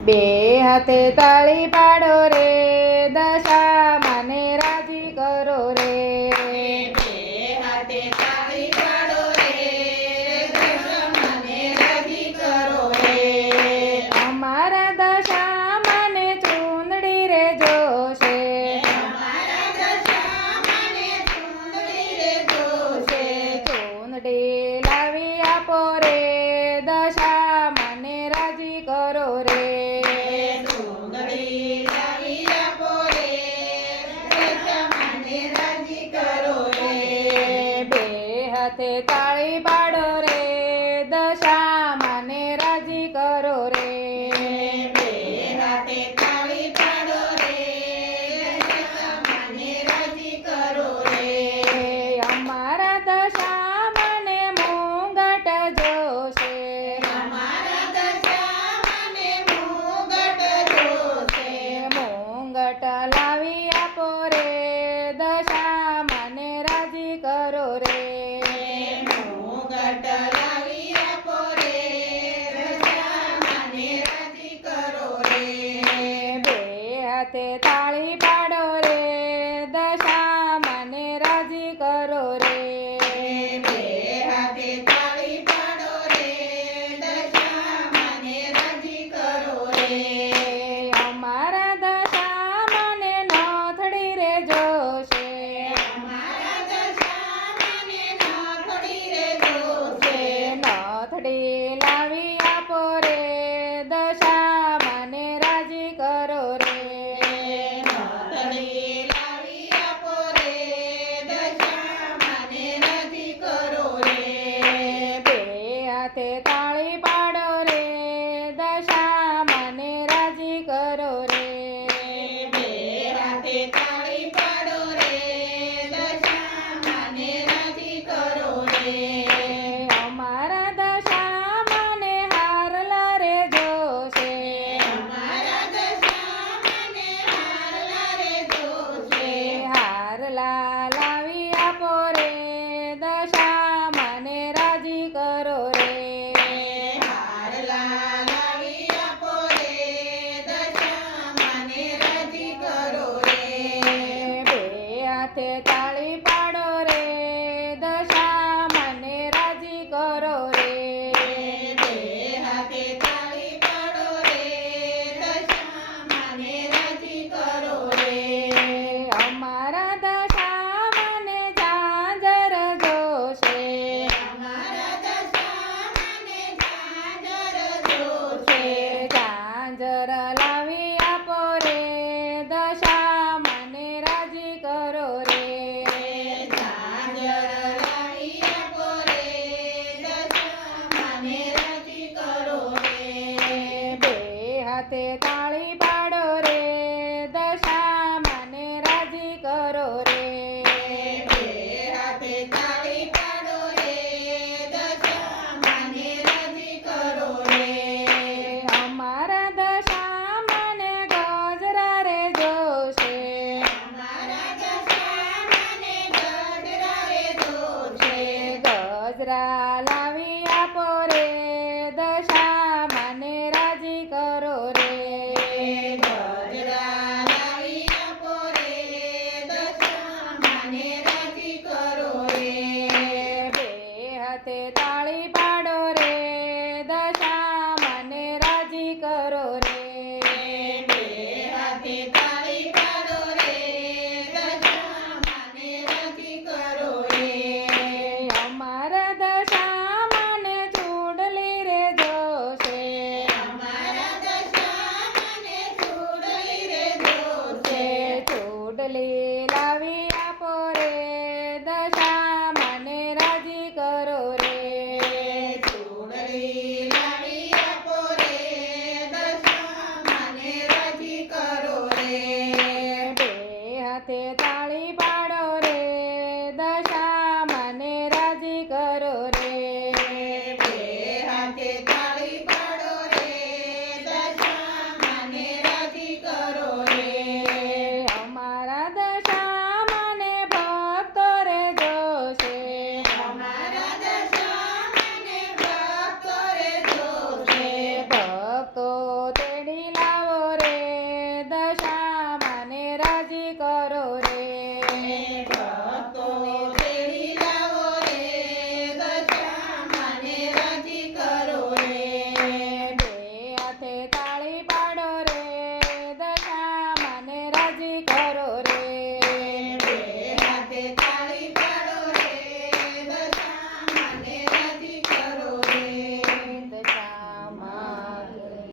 બે હાથે તાળી પાડો રે, દશામાને રાજી કરો રે. બે હાથે તાળી પાડો રે, દશામાને રાજી કરો રે. અમારા દશામાને ચૂંદડી રે જોશે, અમારા દશામાને ચૂંદડી રે જોશે. ચૂંદડી લાવી આપો રે, દશામાને રાજી કરો રે. ચૂંદડી લાવી આપો રે, દશામાને રાજી કરો રે. બે હાથે તાળી પાડો રે, દશામાને રાજી કરો રે. બે હાથે તાળી પાડો રે, દશામાને રાજી કરો રે. અમારા દશામાને મુંગટ જોશે, અમારા દશામાને મુગટ જોશે. મુંગટ લાવી આપો રે, દશામાને રાજી કરો રે. મુગટ લાવી આપો રે, દશામાને રાજી કરો રે. બે હાથે તાળી પાડો રે, દશામાને રાજી કરો રે. બે હાથે તાળી પાડો રે, દશામાને રાજી કરો રે. અમારા દશામાને નાથડી રે જોશે, અમારા દશામાને નાથડી રે જોશે. નાથડી લાવી આપો રે, દશામાને રાજી કરો રે. નાથડી લાવી આપો રે, દશામાને રાજી કરો રે. બે હાથે તાળી પાડો રે, દશામાને રાજી કરો રે. બે હાથે તાળી પાડો રે, દશામાને રાજી કરો રે. અમારા દશામાને હારલા રે જોશે, અમારા દશામાને હારલા રે જોશે. હારલા લાવી આપો રે, દશામાને રાજી કરો રે. હારલા લાવી આપો રે, દશામાને રાજી કરો રે. બે હાથે તાળી પાડો રે, દશામાને રાજી કરો રે. બે હાથે તાળી પાડો રે, દશામાને રાજી કરો રે. અમારા દશામાને ઝાંઝર જોશે, અમારા દશામાને ઝાંઝર જોશે. ઝાંઝર લાવી આપો રે, દશામાને રાજી કરો રે. ઝાંઝર લાવી આપો રે, દશામાને રાજી કરો રે. બે હાથે તાળી પાડો રે, દશામાને રાજી કરો રે. બે હાથે તાળી પાડો રે, દશામાને રાજી કરો રે. અમારા દશામાને ગજરા રે જોશે, અમારા દશામાને ગજરા રે જોશે. ગજરા લાવી આપો રે, દશામાને રાજી કરો રે. ગજરા લાવી આપો રે, દશામાને રાજી કરો રે. બે હાથે તાળી પાડો રે, દશામાને રાજી કરો રે. બે હાથે તાળી પાડો રે, દશામાને રાજી કરો રે. અમારા દશામાને ચૂડલી રે જોશે, અમારા દશામાને ચૂડલી રે જોશે. ચૂડલી લાવી આપો રે, દશામાને રાજી કરો રે. ચૂડલી લાવી આપો રે, દશામાને રાજી કરો રે. બે હાથે